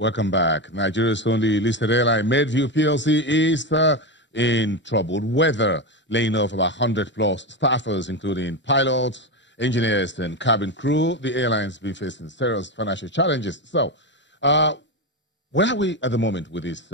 Welcome back. Nigeria's only listed airline, Medview PLC, is in troubled weather, laying off about 100-plus staffers, including pilots, engineers, and cabin crew. The airline's been facing serious financial challenges. So, where are we at the moment with this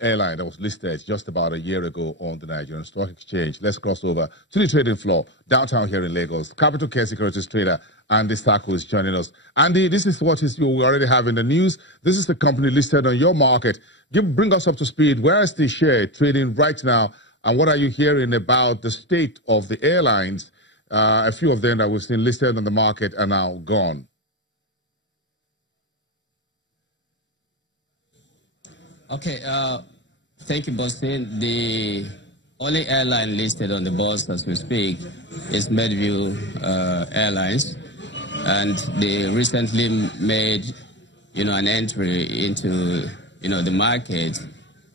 airline that was listed just about a year ago on the Nigerian Stock Exchange? Let's cross over to the trading floor downtown here in Lagos. Capital Care Securities trader Andy Sako is joining us. Andy, this is what we already have in the news. This is the company listed on your market. Bring us up to speed. Where is the share trading right now, and what are you hearing about the state of the airlines? A few of them that we've seen listed on the market are now gone. Okay, thank you, Boston. The only airline listed on the bourse as we speak is Medview Airlines, and they recently made, an entry into, the market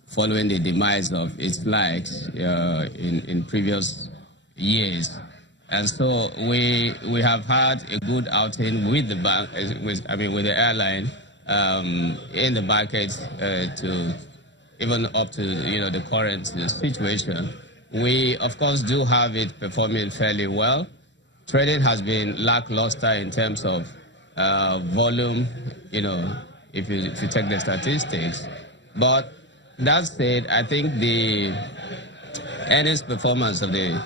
following the demise of its flights in previous years. And so we have had a good outing with the bank, with the airline. In the market to even up to the current situation. We of course do have it performing fairly well. Trading has been lackluster in terms of volume, if you take the statistics. But that said, I think the earnings performance of the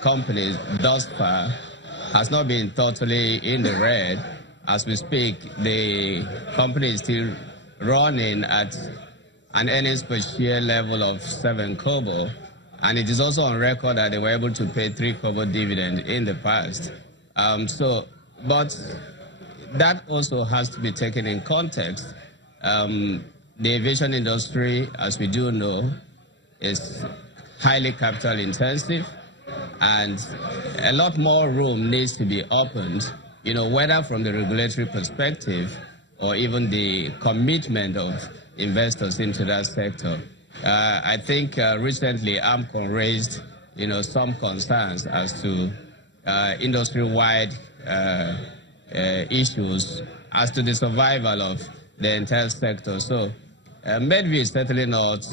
companies thus far has not been totally in the red. As we speak, the company is still running at an earnings per share level of 7 kobo, and it is also on record that they were able to pay 3 kobo dividend in the past. But that also has to be taken in context. The aviation industry, as we do know, is highly capital intensive, and a lot more room needs to be opened, whether from the regulatory perspective or even the commitment of investors into that sector. I think recently AMCON raised, some concerns as to industry-wide issues as to the survival of the entire sector. So Medview is certainly not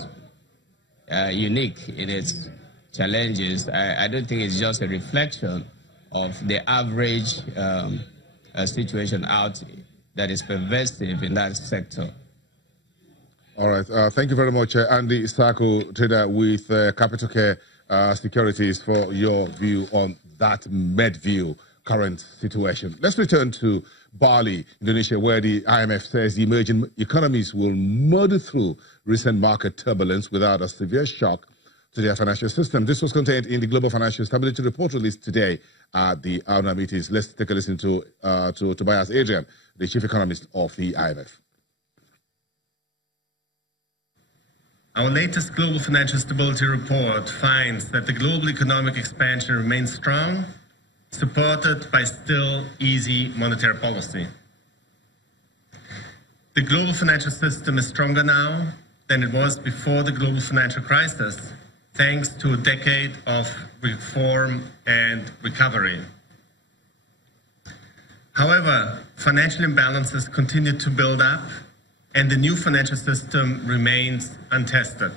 unique in its challenges. I don't think it's just a reflection of the average situation out that is pervasive in that sector. All right. Thank you very much, Andy Sako, trader with Capital Care Securities, for your view on that Medview current situation. Let's return to Bali, Indonesia, where the IMF says the emerging economies will muddle through recent market turbulence without a severe shock to their financial system. This was contained in the Global Financial Stability Report released today at the AUNA meetings. Let's take a listen to Tobias Adrian, the chief economist of the IMF. Our latest Global Financial Stability Report finds that the global economic expansion remains strong, supported by still easy monetary policy. The global financial system is stronger now than it was before the global financial crisis, thanks to a decade of reform and recovery. However, financial imbalances continue to build up, and the new financial system remains untested.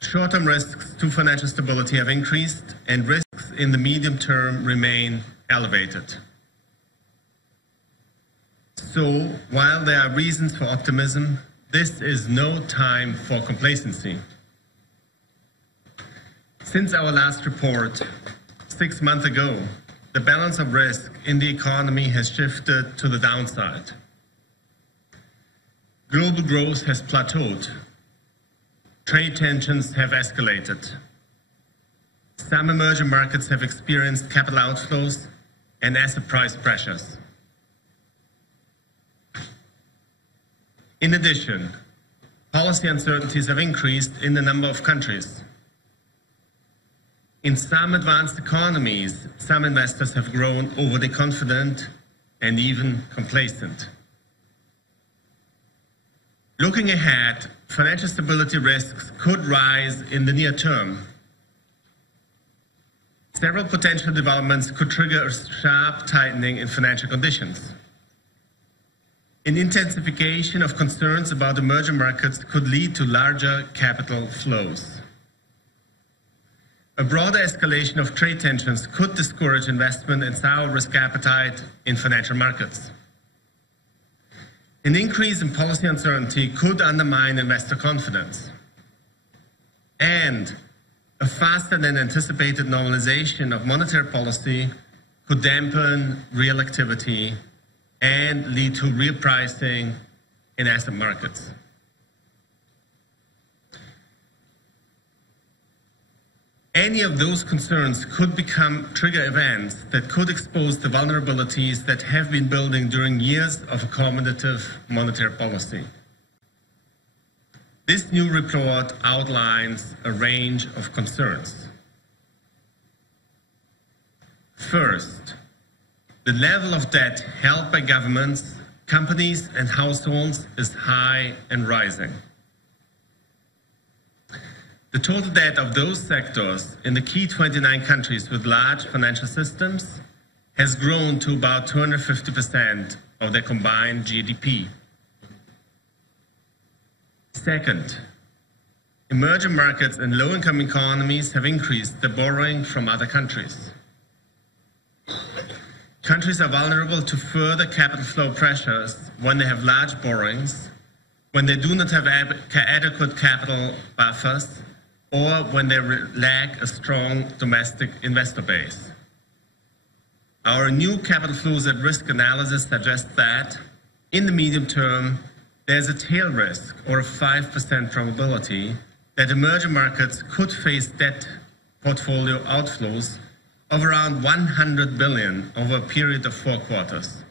Short-term risks to financial stability have increased, and risks in the medium term remain elevated. So, while there are reasons for optimism, this is no time for complacency. Since our last report 6 months ago, the balance of risk in the economy has shifted to the downside. Global growth has plateaued. Trade tensions have escalated. Some emerging markets have experienced capital outflows and asset price pressures. In addition, policy uncertainties have increased in the number of countries. In some advanced economies, some investors have grown overly confident and even complacent. Looking ahead, financial stability risks could rise in the near term. Several potential developments could trigger a sharp tightening in financial conditions. An intensification of concerns about emerging markets could lead to larger capital flows. A broader escalation of trade tensions could discourage investment and sour risk appetite in financial markets. An increase in policy uncertainty could undermine investor confidence. And a faster than anticipated normalization of monetary policy could dampen real activity and lead to real pricing in asset markets. Any of those concerns could become trigger events that could expose the vulnerabilities that have been building during years of accommodative monetary policy. This new report outlines a range of concerns. First, the level of debt held by governments, companies, and households is high and rising. The total debt of those sectors in the key 29 countries with large financial systems has grown to about 250% of their combined GDP. Second, emerging markets and low-income economies have increased their borrowing from other countries. Countries are vulnerable to further capital flow pressures when they have large borrowings, when they do not have adequate capital buffers, or when they lack a strong domestic investor base. Our new capital flows at risk analysis suggests that, in the medium term, there's a tail risk, or a 5% probability, that emerging markets could face debt portfolio outflows of around 100 billion over a period of 4 quarters.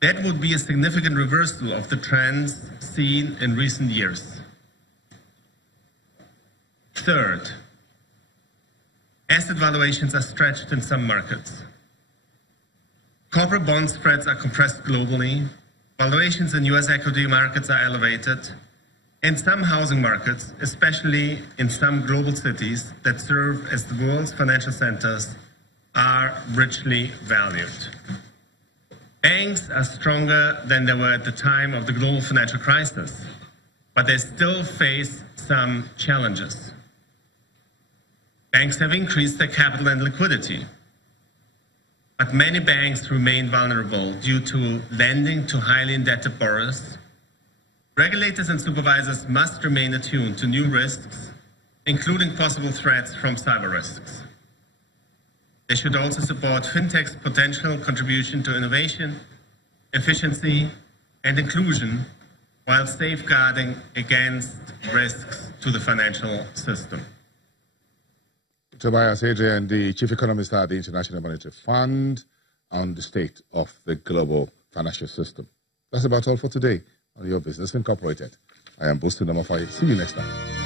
That would be a significant reversal of the trends seen in recent years. Third, asset valuations are stretched in some markets. Corporate bond spreads are compressed globally, valuations in US equity markets are elevated, and some housing markets, especially in some global cities that serve as the world's financial centers, are richly valued. Banks are stronger than they were at the time of the global financial crisis, but they still face some challenges. Banks have increased their capital and liquidity, but many banks remain vulnerable due to lending to highly indebted borrowers. Regulators and supervisors must remain attuned to new risks, including possible threats from cyber risks. They should also support fintech's potential contribution to innovation, efficiency, and inclusion, while safeguarding against risks to the financial system. Tobias Adrian, the Chief Economist at the International Monetary Fund, on the state of the global financial system. That's about all for today on Your Business Incorporated. I am Boastin Namafai. See you next time.